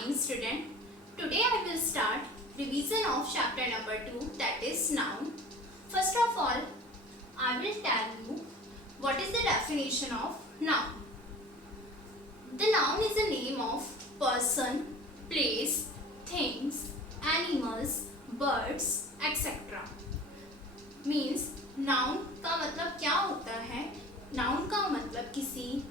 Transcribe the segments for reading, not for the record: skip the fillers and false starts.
morning, student. Today I will start revision of chapter number 2, that is noun. First of all, I will tell you what is the definition of noun. The noun is a name of person, place, things, animals, birds, etc. Means noun का मतलब क्या होता है? Noun का मतलब किसी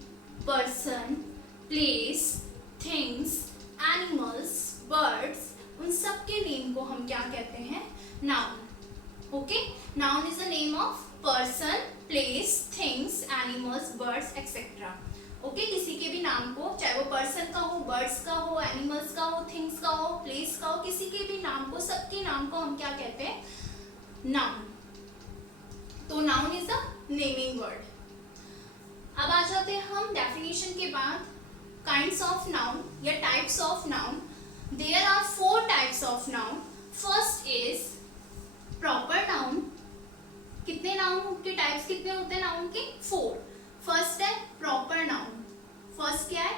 person, place, things, animals, birds, उन सब के नेम को हम क्या कहते हैं? Noun. Okay? Noun is the name of person, place, things, animals, birds, etc. Okay किसी के भी नाम को, चाहे वो पर्सन का हो, बर्ड्स का हो, एनिमल्स का हो, थिंग्स का हो, प्लेस का हो, किसी के भी नाम को, सबके नाम को हम क्या कहते हैं? नाउन. तो noun is a naming word. अब आ जाते हैं हम डेफिनेशन के बाद काइंड्स ऑफ नाउन या types of noun. There are 4 types of noun. First is proper noun. कितने नाउन के टाइप्स कितने होते हैं नाउन के? 4. फर्स्ट है प्रॉपर नाउन. फर्स्ट क्या है?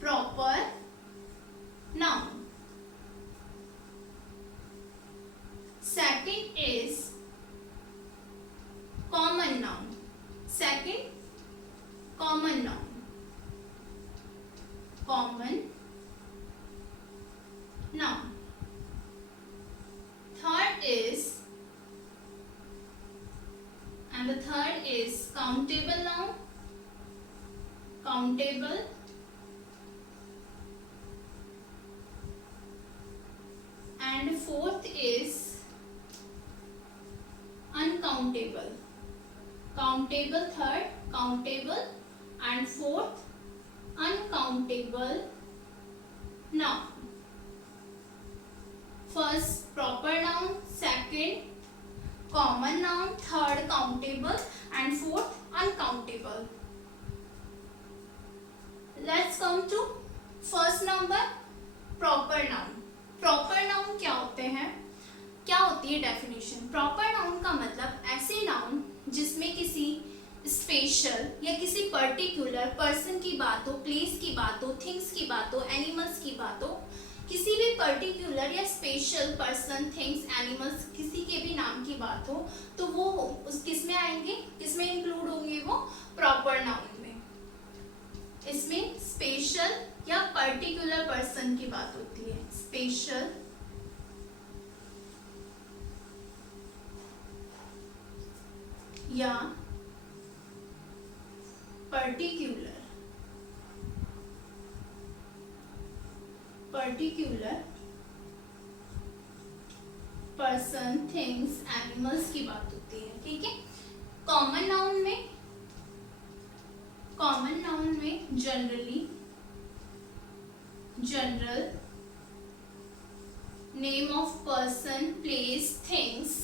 Proper noun. Second is common noun. Second common noun. Common noun. Third is and the third is countable noun. Countable. And fourth is uncountable. Countable third, countable, and fourth uncountable noun. First proper noun, second common noun, third countable, and fourth uncountable. Let's come to first number proper noun. Proper noun क्या होते हैं? क्या होती है definition? Proper noun का मतलब ऐसे noun जिसमें किसी स्पेशल या किसी पर्टिकुलर पर्सन की बात हो, प्लेस की बात हो, थिंग्स की बात हो, एनिमल्स की बात हो, किसी भी पर्टिकुलर या स्पेशल पर्सन, थिंग्स, एनिमल्स, किसी के भी नाम की बात हो, तो वो उस किस में आएंगे, किस में इंक्लूड होंगे? वो प्रॉपर नाउन में. इसमें स्पेशल या पर्टिकुलर पर्सन की बात होती है. स्पेशल या पर्टिकुलर पर्सन, थिंग्स, एनिमल्स की बात होती है. ठीक है. कॉमन नाउन में general name of person, place, things,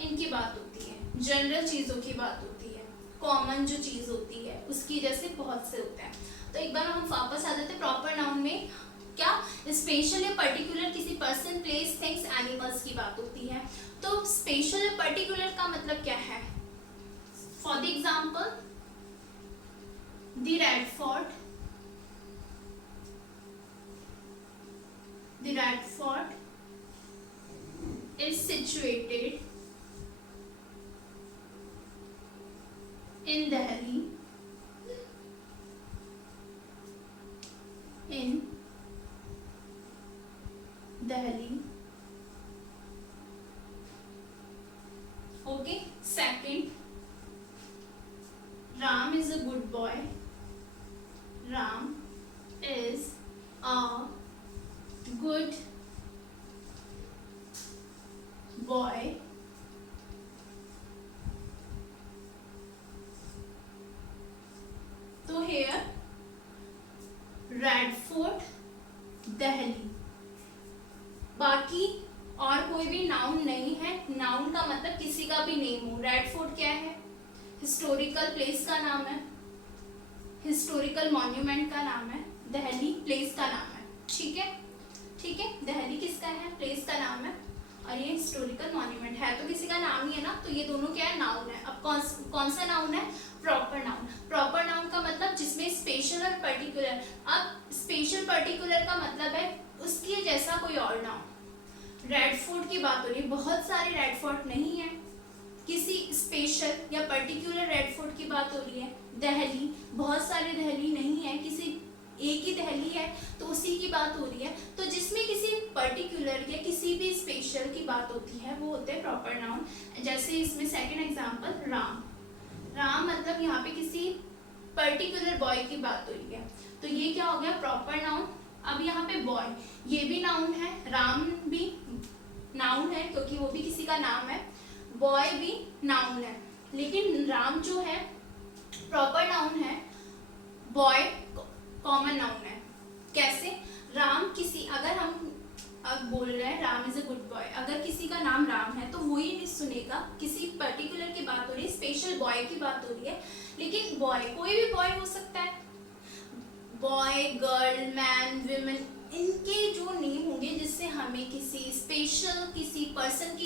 इनकी बात होती है. जनरल चीजों की बात होती है. कॉमन जो चीज होती है उसकी जैसे बहुत से होते हैं. तो एक बार हम वापस आ जाते हैं. प्रॉपर नाउन में क्या स्पेशल या पर्टिकुलर किसी पर्सन, प्लेस, थिंग्स, एनिमल्स की बात होती है. तो स्पेशल या पर्टिकुलर का मतलब क्या है? For the example, the red fort. The red fort is situated in Delhi. Okay. Second, Ram is a good boy. Ram is a good boy. तो here रेड फोर्ट, दिल्ली. बाकी और कोई भी नाउन नहीं है. नाउन का मतलब किसी का भी नेम हो. रेड फोर्ट क्या है? हिस्टोरिकल प्लेस का नाम है, हिस्टोरिकल मॉन्यूमेंट का नाम है. दिल्ली प्लेस का नाम है. ठीक है. दिल्ली किसका है? प्लेस का नाम है. और ये हिस्टोरिकल मॉन्यूमेंट है तो किसी का नाम ही है ना, तो ये दोनों क्या है, नाउन है। अब कौन सा नाउन है, प्रॉपर नाउन। प्रॉपर नाउन का मतलब जिसमें स्पेशल और पर्टिकुलर। अब स्पेशल पर्टिकुलर का मतलब है उसके जैसा कोई और ना हो। रेड फोर्ट की बात हो रही है, बहुत सारे रेड फोर्ट नहीं है, किसी स्पेशल या पर्टिकुलर रेड फोर्ट की बात हो रही है। दिल्ली, बहुत सारे दिल्ली नहीं है, किसी एक ही दिल्ली है तो उसी की बात हो रही है। तो जिसमें किसी पर्टिकुलर या किसी भी स्पेशल की बात होती है वो होते हैं प्रॉपर नाउन। जैसे इसमें सेकंड एग्जांपल राम। राम मतलब यहाँ पे किसी पर्टिकुलर बॉय की बात हो रही है, तो ये क्या हो गया, प्रॉपर नाउन। अब यहाँ पे बॉय, ये भी नाउन है, राम भी नाउन है क्योंकि वो भी किसी का नाम है, बॉय भी नाउन है। लेकिन राम जो है प्रॉपर नाउन है, बॉय कॉमन नाउन है। कैसे, राम किसी, अगर हम अब बोल रहे हैं Ram is a good boy, अगर किसी का नाम राम है तो वो ही नहीं सुनेगा, किसी पर्टिकुलर की बात हो रही है, स्पेशल बॉय की बात हो रही है। लेकिन बॉय कोई भी बॉय हो सकता है, बॉय, गर्ल, मैन, विमेन, इनके जो नेम होंगे जिससे हमें किसी स्पेशल किसी पर्सन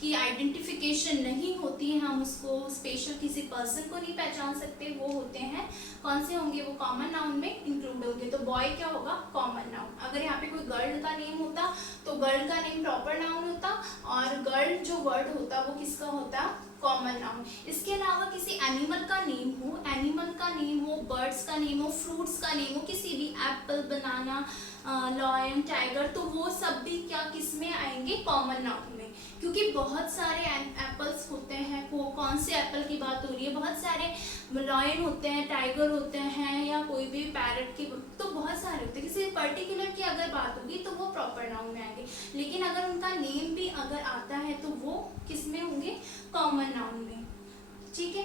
की आइडेंटिफिकेशन नहीं होती है, हम उसको स्पेशल किसी पर्सन को नहीं पहचान सकते, वो होते हैं कौन से होंगे, वो कॉमन नाउन में इंक्लूड होंगे। तो बॉय क्या होगा, कॉमन नाउन। अगर यहाँ पे कोई गर्ल का नेम होता तो गर्ल का नेम प्रॉपर नाउन होता, और गर्ल जो वर्ड होता वो किसका होता, कॉमन नाउन। इसके अलावा किसी एनिमल का नेम हो, एनिमल का नेम हो, बर्ड्स का नेम हो, फ्रूट्स का नेम हो, किसी भी एप्पल, बनाना, लॉयन, टाइगर, तो वो सब भी क्या किस में आएंगे, कॉमन नाउन में। क्योंकि बहुत सारे एप्पल्स होते हैं, वो कौन से एप्पल की बात हो रही है, बहुत सारे लॉयन होते हैं, टाइगर होते हैं, या कोई भी पैरट की, तो बहुत सारे होते हैं। किसी पर्टिकुलर की अगर बात होगी तो वो प्रॉपर नाउन में आएंगे, लेकिन अगर उनका नेम भी अगर आता है तो वो किस में होंगे, कॉमन नाउन में। ठीक है,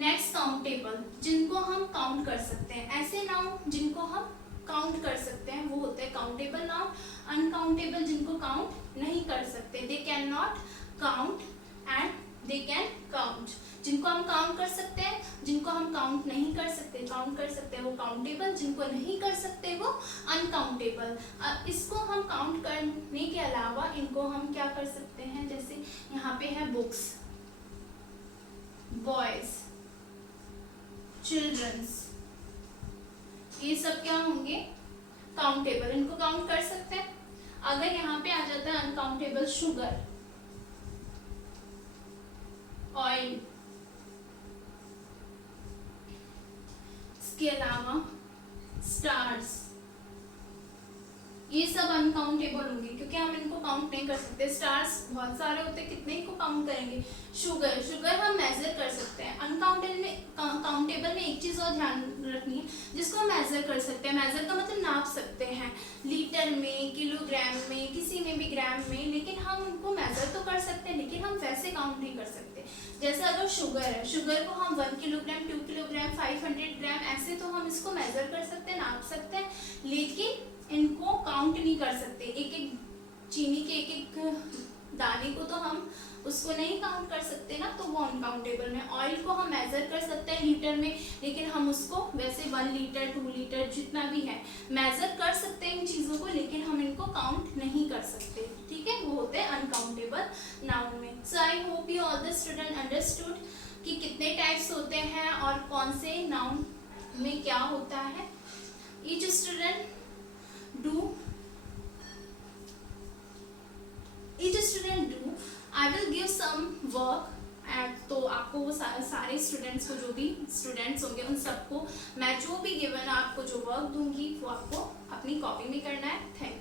नेक्स्ट काउंटेबल, जिनको हम काउंट कर सकते हैं, ऐसे नाउन जिनको हम काउंट कर सकते हैं वो होते हैं काउंटेबल नाउन। अनकाउंटेबल जिनको काउंट नहीं कर सकते, they can not count and they can count. जिनको हम काउंट कर सकते हैं, जिनको हम काउंट नहीं कर सकते, काउंट कर सकते हैं वो काउंटेबल, जिनको नहीं कर सकते वो अनकाउंटेबल। इसको हम काउंट करने के अलावा इनको हम क्या कर सकते हैं, जैसे यहाँ पे है बुक्स, बॉयज, चिल्ड्रंस, ये सब क्या होंगे, काउंटेबल, इनको काउंट कर सकते हैं। अगर यहाँ पे आ जाता है अनकाउंटेबल, शुगर, ऑयल, इसके अलावा स्टार्स, ये सब अनकाउंटेबल होंगे क्योंकि हम इनको काउंट नहीं कर सकते। स्टार्स बहुत सारे होते हैं, कितने को काउंट करेंगे। शुगर, शुगर हम मेजर कर सकते हैं। काउंटेबल में एक चीज़ और ध्यान रखनी है, जिसको हम मेजर कर सकते हैं, मेजर का मतलब नाप सकते हैं, लीटर में, किलोग्राम में, किसी में भी ग्राम में, लेकिन हम उनको मेजर तो कर सकते हैं, लेकिन हम वैसे काउंट नहीं कर सकते। जैसे अगर शुगर है, शुगर को हम 1 किलोग्राम, 2 किलोग्राम, 500 ग्राम, ऐसे तो हम इसको मेजर कर सकते हैं, नाप सकते हैं, लेकिन इनको काउंट नहीं कर सकते। एक एक चीनी के एक एक दाने को तो हम उसको नहीं काउंट कर सकते ना, तो वो अनकाउंटेबल में। ऑयल को हम मेजर कर सकते हैं लीटर में, लेकिन हम उसको वैसे 1 लीटर, 2 लीटर जितना भी है मेजर कर सकते हैं इन चीज़ों को, लेकिन हम इनको काउंट नहीं कर सकते। ठीक है, वो होते हैं अनकाउंटेबल नाउन में। So I hope you all the student understood कि कितने टाइप्स होते हैं और कौन से नाउन में क्या होता है। Each student do I will give some work तो आपको वो सारे स्टूडेंट्स को, जो भी स्टूडेंट्स होंगे उन सबको मैं जो भी गिवन आपको जो वर्क दूंगी वो आपको अपनी कॉपी में करना है। Thank you.